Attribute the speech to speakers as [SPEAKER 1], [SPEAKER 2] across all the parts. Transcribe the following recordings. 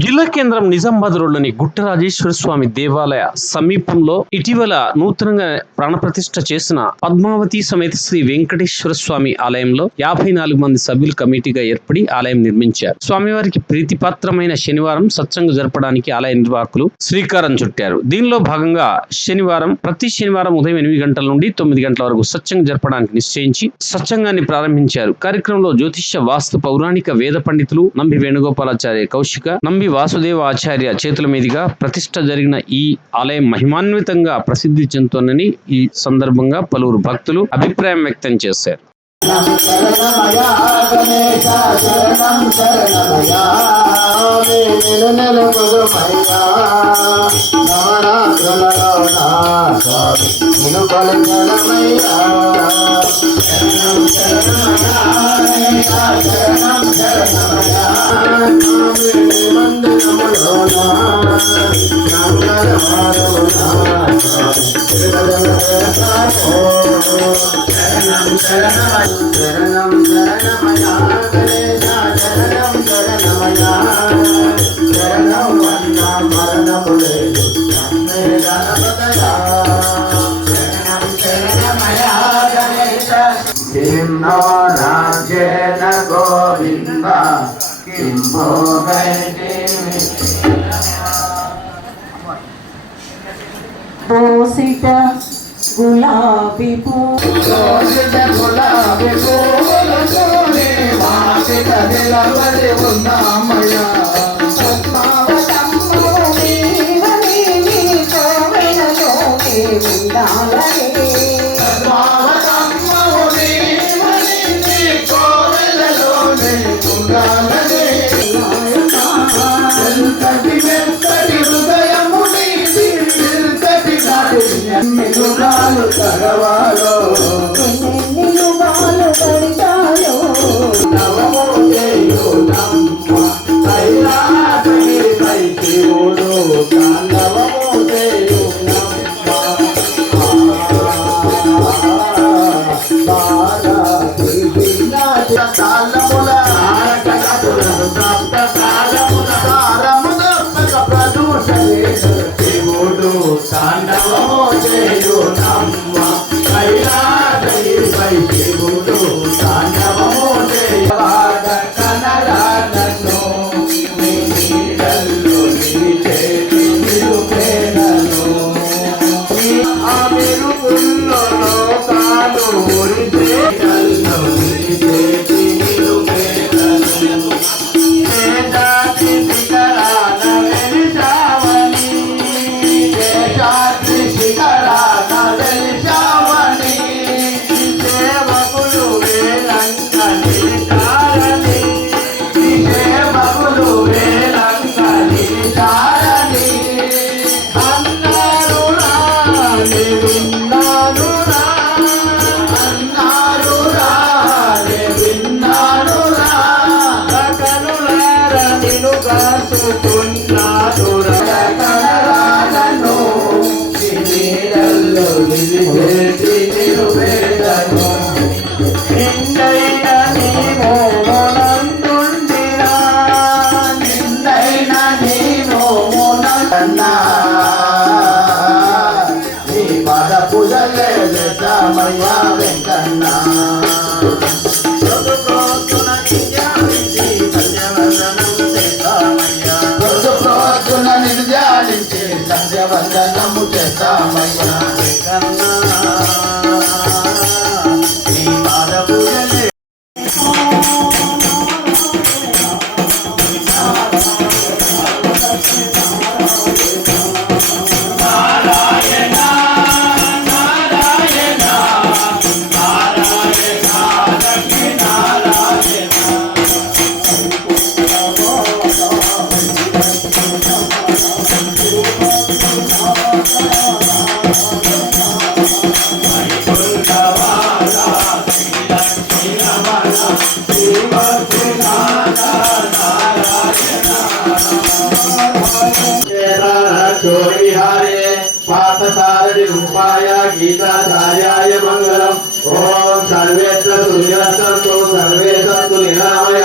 [SPEAKER 1] జిల్లా కేంద్రం నిజామాబాద్ రోడ్లోని గుట్టరాజేశ్వర స్వామి దేవాలయ సమీపంలో ఇటీవల నూతనంగా ప్రాణప్రతిష్ఠ చేసిన పద్మావతి సమేత శ్రీ వెంకటేశ్వర స్వామి ఆలయంలో యాభై నాలుగు మంది సభ్యులు కమిటీగా ఏర్పడి ఆలయం నిర్మించారు. స్వామివారికి ప్రీతిపాత్రమైన శనివారం సత్సంగ జరపడానికి ఆలయ నిర్వాహకులు శ్రీకారం చుట్టారు. దీనిలో భాగంగా శనివారం ప్రతి శనివారం ఉదయం ఎనిమిది గంటల నుండి తొమ్మిది గంటల వరకు సత్సంగ జరపడానికి నిశ్చయించి సత్సంగాన్ని ప్రారంభించారు. కార్యక్రమంలో జ్యోతిష్య వాస్తు పౌరాణిక వేద పండితులు నంబి వేణుగోపాలాచార్య కౌశిక నంబి వాసుదేవ ఆచార్య చేతుల మీదుగా ప్రతిష్ట జరిగిన ఈ ఆలయం మహిమాన్వితంగా ప్రసిద్ధి చెందుతోందని ఈ సందర్భంగా పలువురు భక్తులు అభిప్రాయం వ్యక్తం చేశారు.
[SPEAKER 2] శరణం నా శరణం గణేశ శరణం శరణమయ శరణం మరణము లేదు గణపతయా శరణం గణేశ
[SPEAKER 3] పోసిట గులాబీ పూ.
[SPEAKER 2] రోజుల గులాబీ పూలతోనే వాటిక నిలబడి ఉన్నామయ్యా.
[SPEAKER 3] ఉండాలని.
[SPEAKER 2] తాండవము చేయునమ్మ. నమ్మ చేయునమ్మ పైకి నిన్ను కాచుకున్నాడు కనరాలను నీడల్లో నిలిచేటి నిలువేదను నిండైన నీ మోమునందుండిరా నిండైన నీ మోమునన్నా నీ పద పూజలే సమయ్యా నిర్జాలించి సంధ్యవందనము చేస్తామయ్యా చోరిహారే పార్థసారథి రూపాయ గీతాచార్యాయ మంగళం. ఓం సర్వేత్ర సూర్యస్తంతో సర్వే సంతు నిరామయ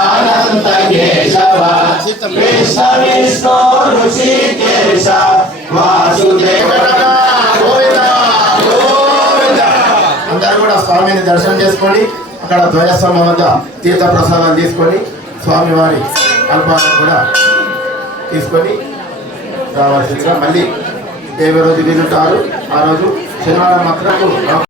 [SPEAKER 4] సమయానికి అందరూ కూడా స్వామిని దర్శనం చేసుకోండి అక్కడ ధ్వజస్తంభం వద్ద తీర్థ ప్రసాదం తీసుకొని స్వామివారి అల్పాన్ని కూడా తీసుకొని రావాల్సిందిగా మళ్ళీ ఏ రోజు వీలుంటారు ఆ రోజు శనివారం మాత్రం